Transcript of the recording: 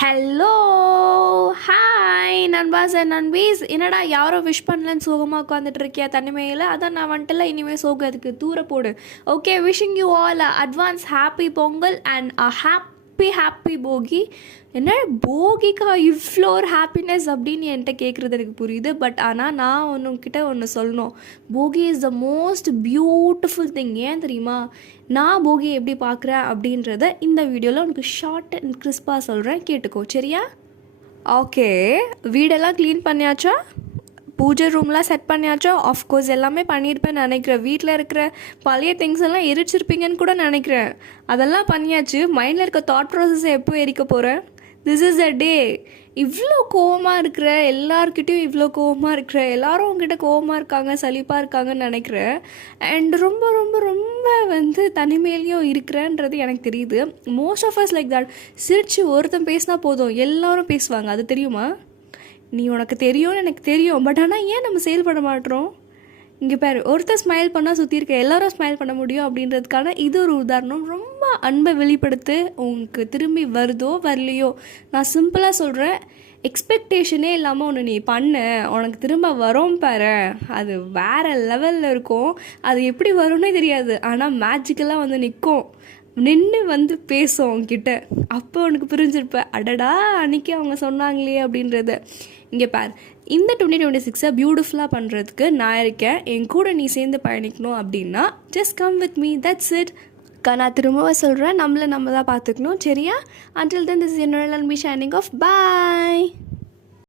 Hello hi நண்பாஸ் and நண்பீஸ். என்னடா யாரோ விஷ் பண்ணலன்னு சோகமாக உட்காந்துட்டு இருக்கியா தனிமையில்? அதான் நான் வந்துட்டுல இனிமேல் சோகம் அதுக்கு தூர போடு. Okay, wishing you all advance happy Pongal and a happy போகி. என்ன போகிக்கா இவ்வளோ ஒரு ஹாப்பினஸ் அப்படின்னு என்கிட்ட கேட்குறது எனக்கு புரியுது. பட் ஆனால் நான் ஒன்றுக்கிட்ட ஒன்று சொல்லணும். போகி is the most beautiful thing. ஏன் தெரியுமா? நான் போகி எப்படி பார்க்குறேன் அப்படின்றத இந்த வீடியோவில் உனக்கு ஷார்ட் அண்ட் கிறிஸ்பாக சொல்கிறேன், கேட்டுக்கோ சரியா? ஓகே, வீடெல்லாம் க்ளீன் பண்ணியாச்சா? பூஜை ரூம்லாம் செட் பண்ணியாச்சோ? ஆஃப்கோர்ஸ் எல்லாமே பண்ணியிருப்பேன்னு நினைக்கிறேன். வீட்டில் இருக்கிற பழைய திங்ஸ் எல்லாம் எரிச்சிருப்பீங்கன்னு கூட நினைக்கிறேன். அதெல்லாம் பண்ணியாச்சு. மைண்டில் இருக்க தாட் ப்ராசஸை எப்போ எரிக்க போகிறேன்? திஸ் இஸ் அ டே. இவ்வளோ கோவமாக இருக்கிற எல்லாருக்கிட்டையும், இவ்வளோ கோவமாக இருக்கிற எல்லாரும் உங்ககிட்ட கோவமாக இருக்காங்க, சலிப்பாக இருக்காங்கன்னு நினைக்கிறேன். அண்ட் ரொம்ப ரொம்ப ரொம்ப தனிமையிலையும் இருக்கிறேன்றது எனக்கு தெரியுது. Most of us like that. சிரிச்சு ஒருத்தன் பேசினா போதும் எல்லாரும் பேசுவாங்க, அது தெரியுமா? நீ உனக்கு தெரியும்னு எனக்கு தெரியும். பட் ஆனால் ஏன் நம்ம செயல்பட மாட்டோம்? இங்கே பாரு, ஒருத்தர் ஸ்மைல் பண்ணால் சுற்றி இருக்க எல்லாரும் ஸ்மைல் பண்ண முடியும் அப்படின்றதுக்கான இது ஒரு உதாரணம். ரொம்ப அன்பை வெளிப்படுத்து. உனக்கு திரும்பி வருதோ வரலையோ, நான் சிம்பிளாக சொல்கிறேன், எக்ஸ்பெக்டேஷனே இல்லாமல் ஒன்று நீ பண்ண, உனக்கு திரும்ப வரும் பாரு, அது வேறு லெவலில் இருக்கும். அது எப்படி வரும்னே தெரியாது, ஆனால் மேஜிக்கலாக நிற்கும், நின்று பேசும் உங்ககிட்ட. அப்போ உனக்கு புரிஞ்சிருப்ப, அடடா அன்றைக்கி அவங்க சொன்னாங்களே அப்படின்றத. இங்கே பார், இந்த 2026 பியூட்டிஃபுல்லாக பண்ணுறதுக்கு நான் இருக்கேன். என் கூட நீ சேர்ந்து பயணிக்கணும் அப்படின்னா just come with me, that's it. நான் திரும்ப சொல்கிறேன், நம்ம தான் பார்த்துக்கணும் சரியா? Until then, this is your Nirala and me shining off. Bye.